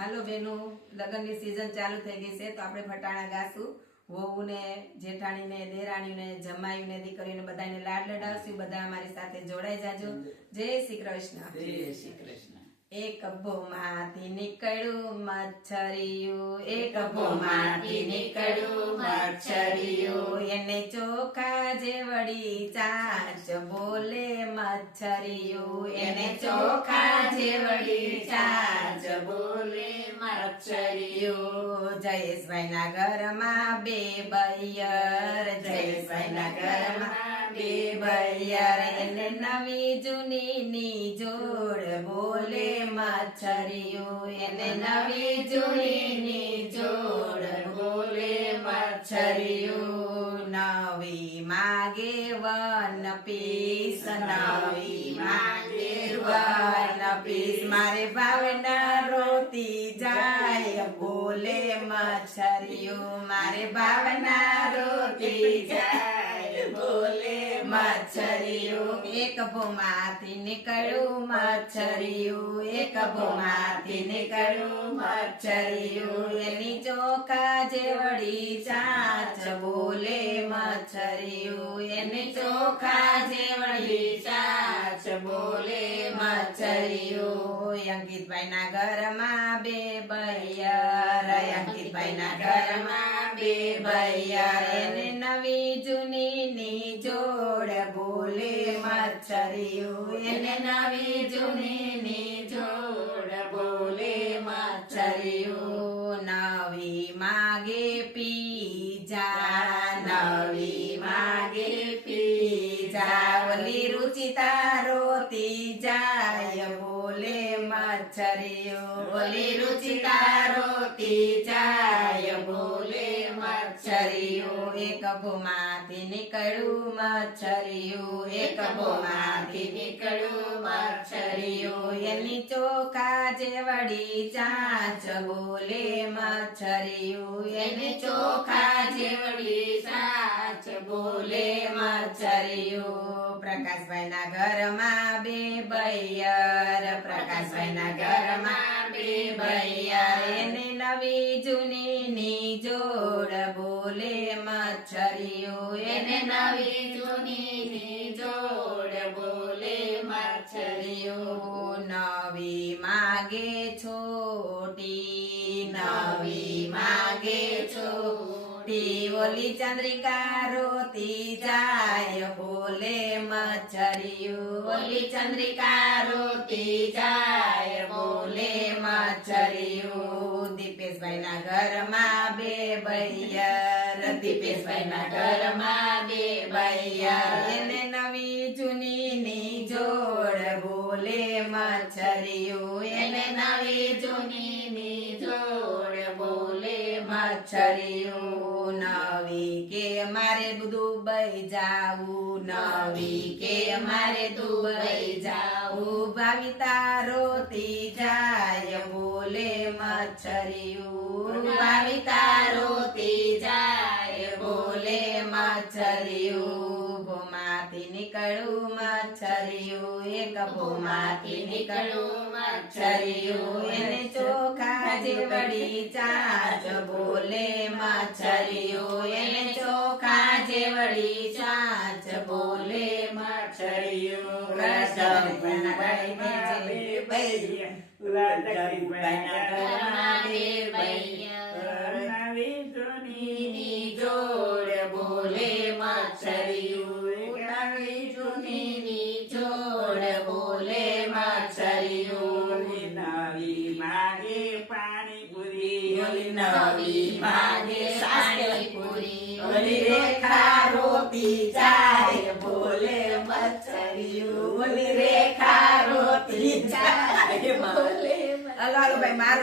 હાલો બેનો, લગ્નની સીઝન ચાલુ થઈ ગઈ છે તો આપણે ફટાણા ગાશું. વહુને, જેઠાણીને, દેરાણીને, જમાઈને, દીકરીને બધાને લાડ લડાવશું. બધા અમારી સાથે જોડાઈ જાજો. જય શ્રી કૃષ્ણ. જય શ્રી કૃષ્ણ. એક ભોમાંથી નીકળ્યું મચ્છરિયું, એક ભોમાંથી નીકળ્યું મચ્છરિયું, એને ચોખા જેવડી ચાંચ બોલે મચ્છરિયું, એને ચોખા જેવડી ચાંચ બોલે મચ્છરિયું. જયેશભાઈ ના ઘરમાં બે બૈયર, જયેશભાઈ ના ઘરમાં બે બૈયર, એને નવી જૂની ની જોડ બોલે મચ્છરિયું, એને નવી જૂની ની જોડ બોલે મચ્છરિયું. નવી માગે વન પીસ, નવી માગે વન પીસ, મારે ભાવના રોતી જાય બોલે મચ્છરિયું, મારે ભાવના રોતી જાય બોલે મચ્છરિયું. એક ભોમાંથી નીકળ્યું મચ્છરિયું, એક ભોમાંથી નીકળ્યું મચ્છરિયું, એની ચોખા જેવડી ચાંચ બોલે મચ્છરિયું, એને ચોખા જેવડી ચાંચ બોલે મચ્છરિયું. અંકિતભાઈ ના ઘરમાં બે બૈયર, અંકિતભાઈ ના ઘરમાં બે બૈયર, એને નવી જૂની ની જોડ બોલે મચ્છરિયું, એને નવી જૂની ની જોડ બોલે મચ્છરિયું. નવી માગે પીજા, નવી માગે પીજા, ઓલી રુચિતા રોતી જાય બોલે મચ્છરિયું, ઓલી રુચિતા રોતી જાય બોલે મચ્છરિયું. એક ભોમાંથી નીકળ્યું મચ્છરિયું, એક ભોમાંથી નીકળ્યું મચ્છરિયું, એની ચોખા જેવડી ચાંચ બોલે મચ્છરિયું, એને ચોખા જેવડી ચાંચ બોલે મચ્છરિયું. પ્રકાશભાઈ ના ઘરમાં બે બૈયર, પ્રકાશભાઈ ના ઘરમાં બે બૈયર, એને નવી જૂની ની જોડ બોલે મચ્છરિયું, એને નવી જૂની ની જોડ બોલે મચ્છરિયું. નવી માગે છોટી, નવી માગે છોટી, ઓલી ચંદ્રિકા રોતી જાય બોલે મચ્છરિયું, ઓલી ચંદ્રિકા રોતી જાય બોલે મચ્છરિયું. દીપેશભાઈ ના ઘરમાં બે બૈયર, દીપેશભાઈ ના ઘરમાં બે બૈયર, એને નવી જૂની ની જોડ બોલે મચ્છરિયું, એને નવી જૂની ની જોડ બોલે મચ્છરિયું. નવી કે મારે દુબઈ જાવું, નવી કે મારે દુબઈ જાવું, ભાવિતા રોતી જાય બોલે મચ્છરિયું, ભાવિતા રોતી જાય બોલે મચ્છરિયું. ભોમાંથી નીકળ્યું મચ્છરિયું, એક ભોમાંથી નીકળ્યું મચ્છરિયું, એને ચોખા જેવડી ચાંચ બોલે મચ્છરિયું, એને ચોખા જેવડી ચાંચ બોલે મચ્છરિયું. રાજાભાઈ ના બે બૈયર, રાજાભાઈ ના ઘરમાં બે બૈયર, નવી જૂની ની જોડ બોલે મચ્છરિયું, નવી જૂની ની જોડ બોલે મચ્છરિયું. નવી માગે પાણીપુરી, નવી માગે પાણીપુરી, ઓલી રેખા રોતી જાય બોલે મચ્છરિયું, ઓલી રેખા રોતી જાય બોલે. હાલો હાલો ભાઈ મારો